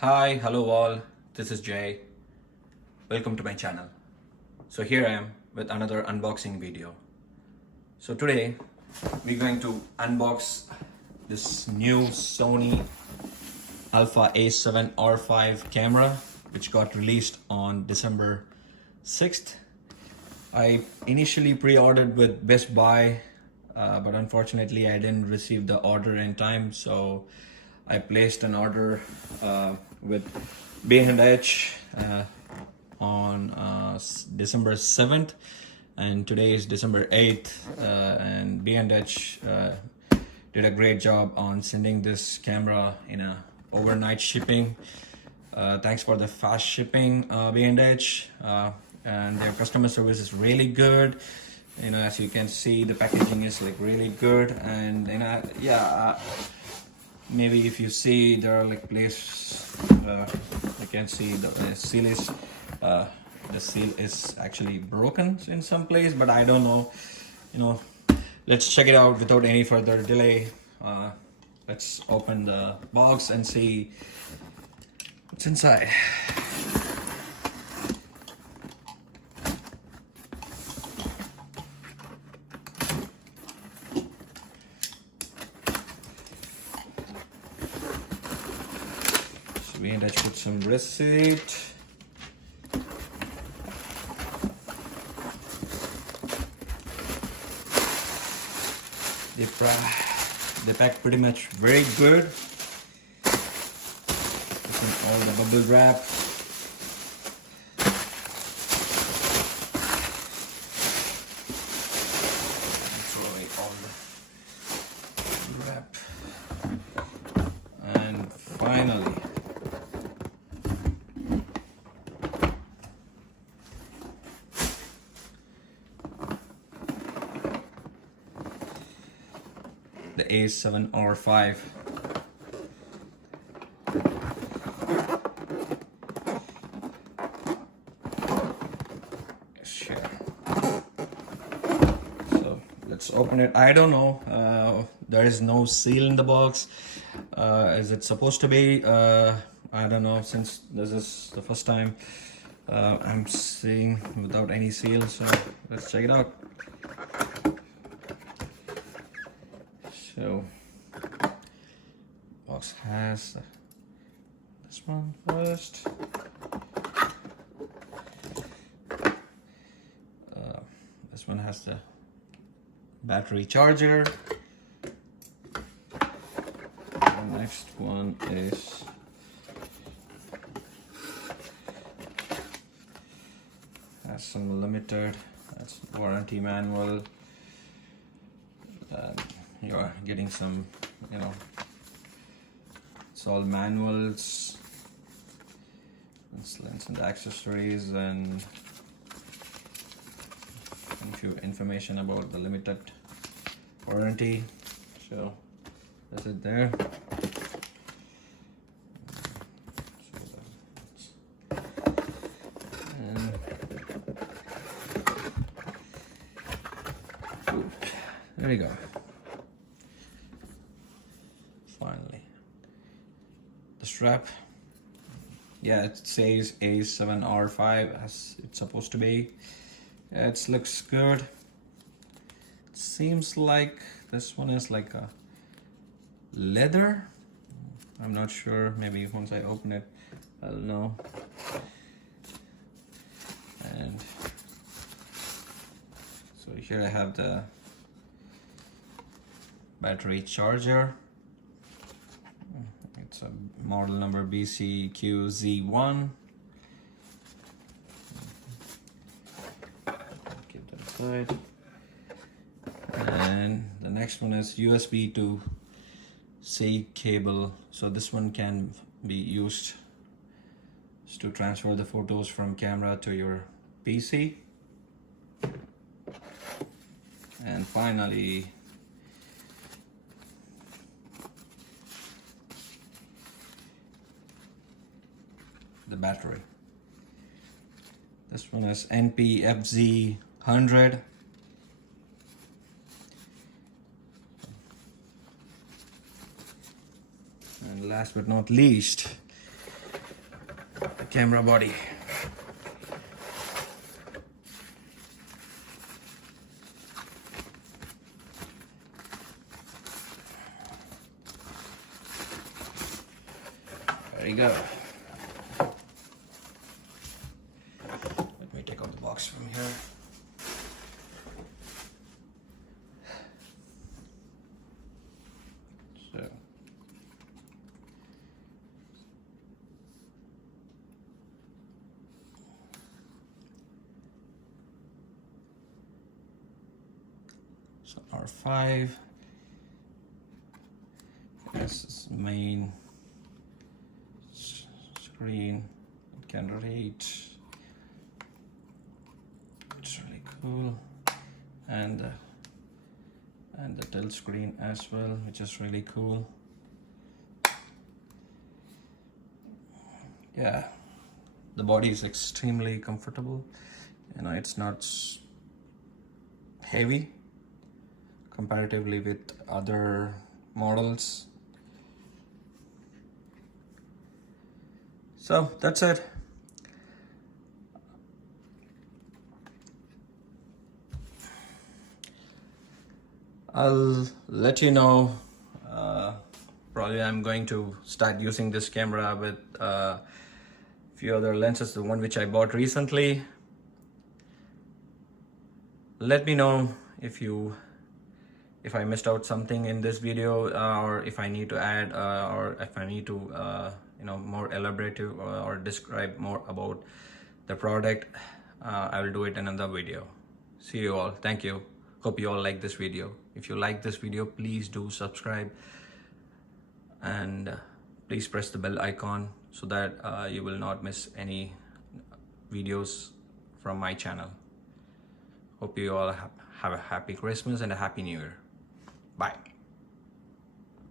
Hi, hello all, this is Jay. Welcome to my channel. So here I am with another unboxing video. So today we're going to unbox this new Sony Alpha a7rV camera which got released on December 6th. I initially pre-ordered with Best Buy, but unfortunately I didn't receive the order in time, so I placed an order with B&H on December 7th, and today is December 8th, and B&H did a great job on sending this camera in a overnight shipping. Thanks for the fast shipping, B&H, and their customer service is really good. You know, as you can see, the packaging is like really good, and maybe if you see there are like places you can see the seal is actually broken in some place, but I don't know. You know, let's check it out without any further delay. Let's open the box and see what's inside. So we had to put some receipt. They pack pretty much very good. All the bubble wrap. Throw away all the wrap. And finally, the a7rV. Sure. So let's open it. I don't know. There is no seal in the box. Is it supposed to be? I don't know. Since this is the first time I'm seeing without any seal, so let's check it out. So, box has this one first. This one has the battery charger. The next one is has some limited. That's warranty manual. You're getting some, you know, it's all manuals, lens and accessories, and a few information about the limited warranty. So that's it there. There we go. Finally, the strap. Yeah, it says a7rV as it's supposed to be. Yeah, it looks good. It seems like this one is like a leather. I'm not sure. Maybe once I open it, I'll know. And so here I have the battery charger. It's a model number BCQZ1. Keep that aside. And the next one is USB to C cable. So this one can be used to transfer the photos from camera to your PC. And finally, the battery. This one is NPFZ100. And last but not least, camera body. There you go. Let me take out the box from here. So R5. This is main screen. It can rotate. It's really cool, and the tilt screen as well, which is really cool. Yeah, the body is extremely comfortable. You know, it's not heavy comparatively with other models. So that's it. I'll let you know. Probably I'm going to start using this camera with a few other lenses, the one which I bought recently. Let me know if I missed out something in this video, or if I need to add, or if I need to more elaborative or describe more about the product. I will do it in another video. See you all. Thank you. Hope you all like this video. If you like this video, please do subscribe, and please press the bell icon so that you will not miss any videos from my channel. Hope you all have a happy Christmas and a happy New Year. Bye.